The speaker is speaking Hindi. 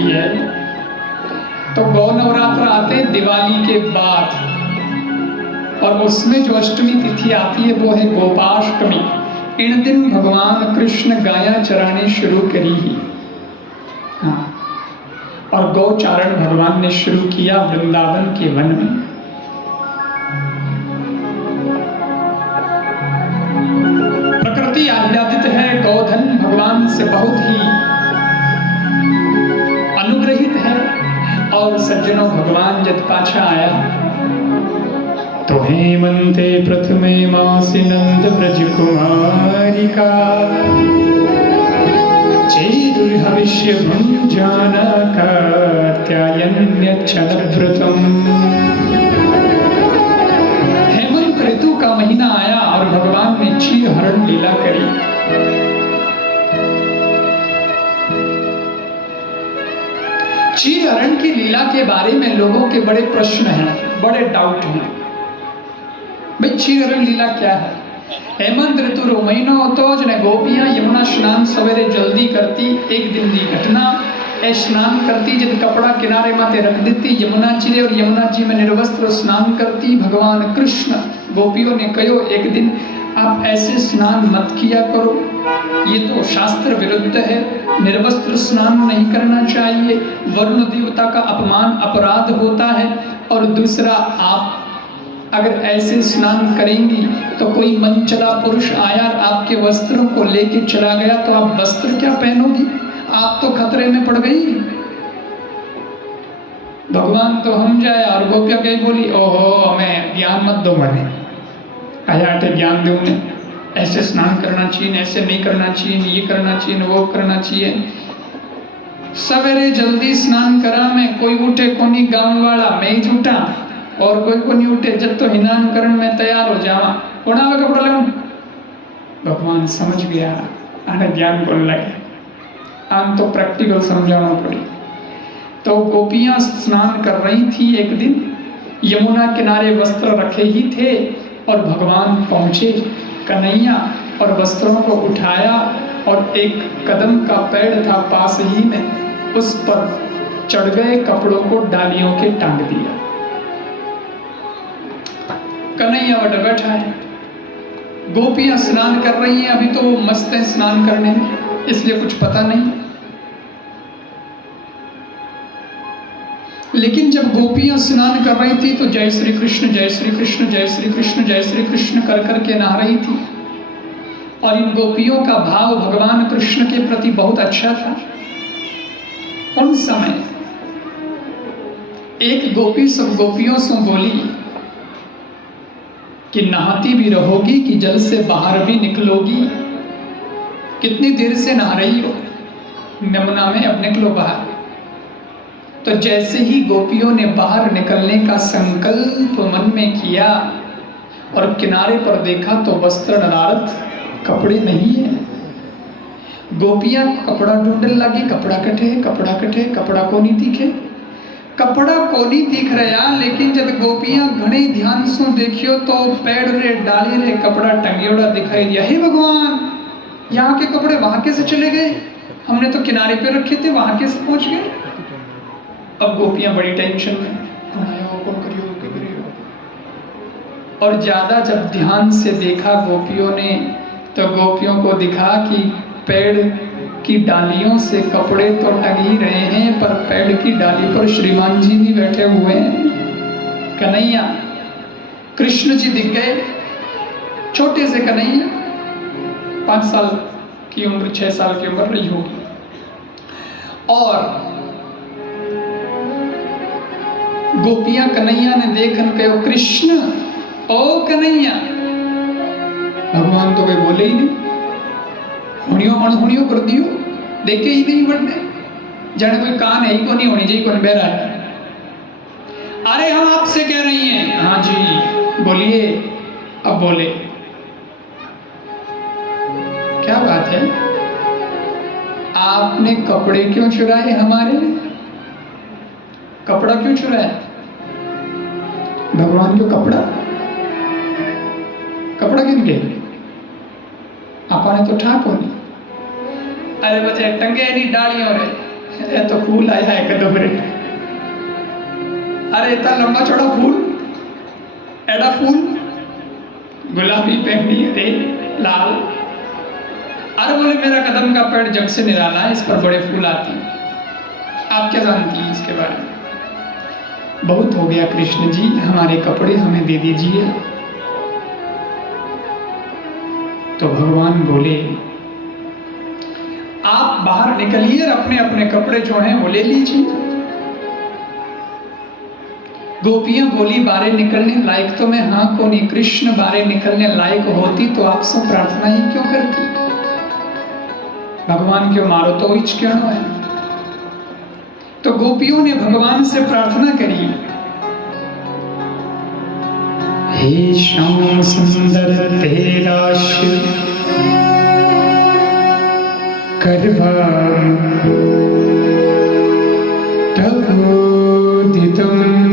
हुई है। तो गौ नवरात्र आते हैं दिवाली के बाद, और उसमें जो अष्टमी तिथि आती है वो है गोपाष्टमी। इन दिन भगवान कृष्ण गायां चराने शुरू करी ही। हाँ, और गौचारण भगवान ने शुरू किया वृंदावन के वन में। प्रकृति आह्लादित है, गौधन भगवान से बहुत ही अनुग्रहित है। और सज्जनों, भगवान जब पाछा आया तो हेमंते प्रथमे मासी नंद ब्रज कुमारिका चेदुर्हविष्य भुञ्जाना कात्यायन्यच्छलव्रतम्। हेमंत ऋतु का महीना आया और भगवान ने क्षीर हरण लीला करी। क्षीर हरण की लीला के बारे में लोगों के बड़े प्रश्न हैं, बड़े डाउट हैं। भाई क्षीर हरण लीला क्या है? हेमंत ऋतु रो महीनो होतो जने गोपियां यमुना स्नान सवेरे जल्दी करती। एक दिन की घटना, ए स्नान करती जब कपड़ा किनारे माथे रख देती यमुना जी रे, और यमुना जी में निर्वस्त्र स्नान करती। भगवान कृष्ण गोपियों ने कहो एक दिन आप ऐसे स्नान मत किया करो, ये तो शास्त्र विरुद्ध है, निर्वस्त्र स्नान नहीं करना चाहिए, वरुण देवता का अपमान अपराध होता है। और दूसरा, आप अगर ऐसे स्नान करेंगी तो कोई मनचला पुरुष आया और आपके वस्त्रों को लेके चला गया तो आप वस्त्र क्या पहनोगी? आप तो खतरे में पड़ गई। भगवान तो हम जाए और गोपिया कही बोली ओहो हमें ज्ञान मत दो, मैंने आयाटे ज्ञान दो, ऐसे स्नान करना चाहिए, ऐसे नहीं करना चाहिए, ये करना चाहिए, वो करना चाहिए। सवेरे जल्दी स्नान करा में कोई उठे कोनी, गांव वाला मैं ही उठा और कोई को नहीं उठे। जब तो हिनान करण में तैयार हो जावा, कौन आवे कपड़ा लूं? भगवान समझ गया आने ज्ञान बोलने लगे। आम तो प्रैक्टिकल समझाना पड़ी। तो गोपियां स्नान कर रही थी एक दिन, यमुना किनारे वस्त्र रखे ही थे और भगवान पहुंचे कन्हैया और वस्त्रों को उठाया और एक कदम का पेड़ था पास ही में, उस पर चढ़ गए, कपड़ों को डालियों के टांग दिया। कन्हैया वट बैठा है, गोपियां स्नान कर रही हैं, अभी तो वो मस्त है स्नान करने में, इसलिए कुछ पता नहीं। लेकिन जब गोपियां स्नान कर रही थी तो जय श्री कृष्ण जय श्री कृष्ण जय श्री कृष्ण जय श्री कृष्ण कर करके नहा रही थी। और इन गोपियों का भाव भगवान कृष्ण के प्रति बहुत अच्छा था। उन समय एक गोपी सब गोपियों से बोली कि नहाती भी रहोगी कि जल से बाहर भी निकलोगी? कितनी देर से नहा रही हो यमुना में, अब निकलो बाहर। तो जैसे ही गोपियों ने बाहर निकलने का संकल्प मन में किया और किनारे पर देखा तो वस्त्र नदारत, कपड़े नहीं है। गोपियां कपड़ा ढूंढने लगी, कपड़ा कटे कपड़ा कटे, कपड़ा को नहीं दिखे, कपड़ा को नहीं दिख रहा। लेकिन जब गोपियां घने ध्यान से देखियो तो पेड़ रे डाली रे कपड़ा टंगियोड़ा दिखाई दिया। हे भगवान, यहाँ के कपड़े वहां कैसे चले गए? हमने तो किनारे पे रखे थे, वहां कैसे पहुंच गए? अब गोपियां बड़ी टेंशन में, कौन करियो। और ज्यादा जब ध्यान से देखा गोपियों ने तो गोपियों को दिखा कि पेड़ की डालियों से कपड़े तो टंग ही रहे हैं, पर पेड़ की डाली पर श्रीमान जी भी बैठे हुए हैं। कन्हैया कृष्ण जी दिख गए, छोटे से कन्हैया, 5 साल की उम्र, 6 साल की उम्र रही होगी। और गोपियां कन्हैया ने देखन कहो कृष्ण, ओ कन्हैया। भगवान तो वे बोले ही नहीं, हुणियों अणहुणियों कर दियो, देखे ही नहीं बढ़ने, जाने कोई कान है ही को नहीं, होनी चाहिए कौन बह रहा है। अरे हम आपसे कह रही हैं। हाँ जी बोलिए। अब बोले क्या बात है, आपने कपड़े क्यों चुराए हमारे? कपड़ा क्यों चुराया? भगवान क्यों कपड़ा किन के? आपने तो ठाक होनी। अरे बच्चे टंगे नहीं डालियों रे, तो फूल आया है कदम रे। अरे इतना लंबा चौड़ा फूल, एड़ा फूल, गुलाबी, बैंगनी, हरे, लाल। अरे बोले मेरा कदम का पेड़ जग से निराला है, इस पर बड़े फूल आते हैं। आप क्या जानती हैं इसके बारे में? बहुत हो गया कृष्ण जी, हमारे कपड़े हमें दे दीजिए। तो भगवान बोले आप बाहर निकलिए और अपने अपने कपड़े जो हैं वो ले लीजिए। गोपियां बोली बारे निकलने लायक तो मैं हाँ को नहीं, कृष्ण बारे निकलने लायक होती तो आप सब प्रार्थना ही क्यों करती? भगवान क्यों मारो तो इच क्यों है? तो गोपियों ने भगवान से प्रार्थना करी, हे श्याम सुंदर तेरा शिव करवा तब